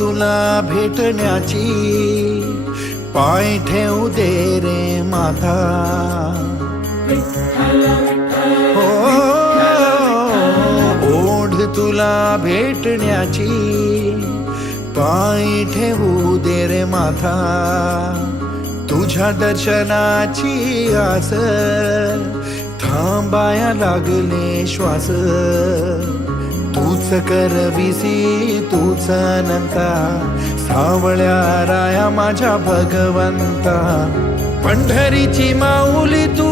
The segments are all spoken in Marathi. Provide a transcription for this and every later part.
तुला भेटण्याची, पाय ठेवू दे रे माता. हो, ओढ तुला भेटण्याची, पाय ठेवू दे रे माता. तुझ्या दर्शनाची आस, थांबाया लागले श्वास. तूच करविसी तूच अनंता, सावळ्या राया माझ्या भगवंता. पंढरीची माऊली तू,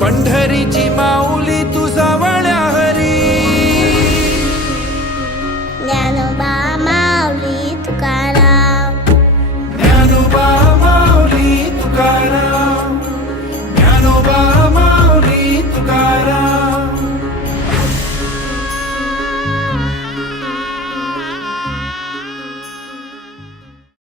पंढरीची माऊली तू, सावळ्या हरी. ज्ञानोबा